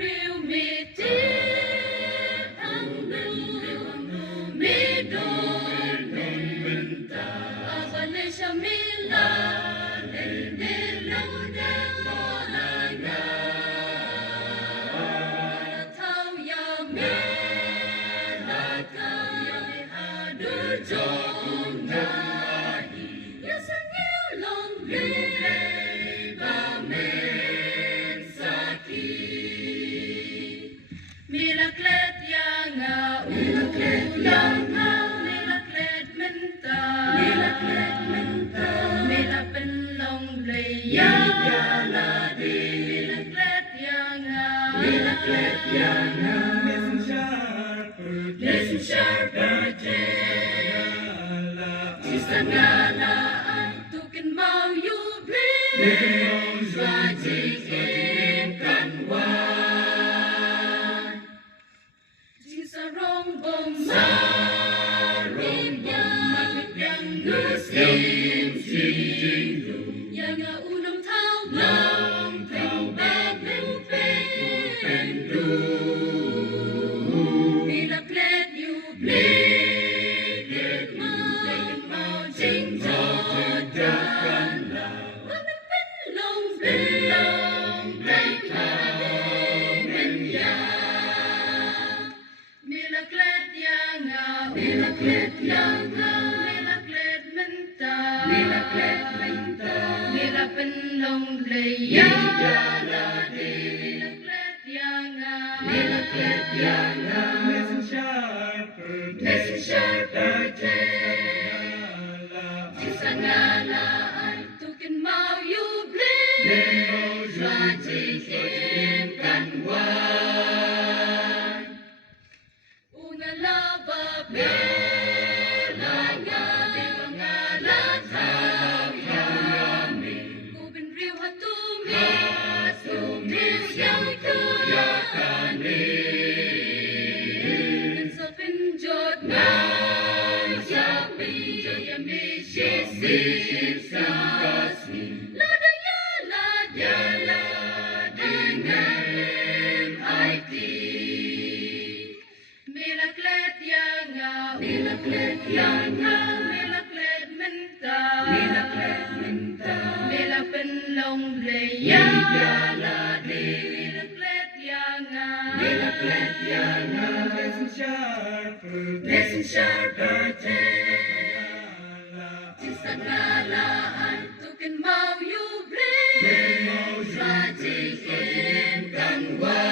riu mi ti ang riu mi don ta Malaysia mila le lang de mo la nga thao ya me la ka ya me ha du jo na hi ya sang yêu long le ba men saki Milaklet yang milaklet menta milapen long leya la di milaklet yang listen sharp Isangala tukin mau you bleed Swajikin kanwan Sarong bom sarim yang nusim yang ulum thao ba lưu pendu milaklet you bleed mau jing jo dan la bên long đây thao men ya Milaklet yang milaklet menta milapen long leya la di milaklet yang messenger Isangala tukin mau you bleed Swajikin kanwan Una lava bela nga bengala thao yami Kubin riu hatumi yang ku yakani Sa pinjot na yami yami shisin kasi Lada ya dengan MIT Milaklet yang milaklet menta milapen long leya la di milaklet yang listen sharp Isangala tukin mau you bleed Swajikin kanwan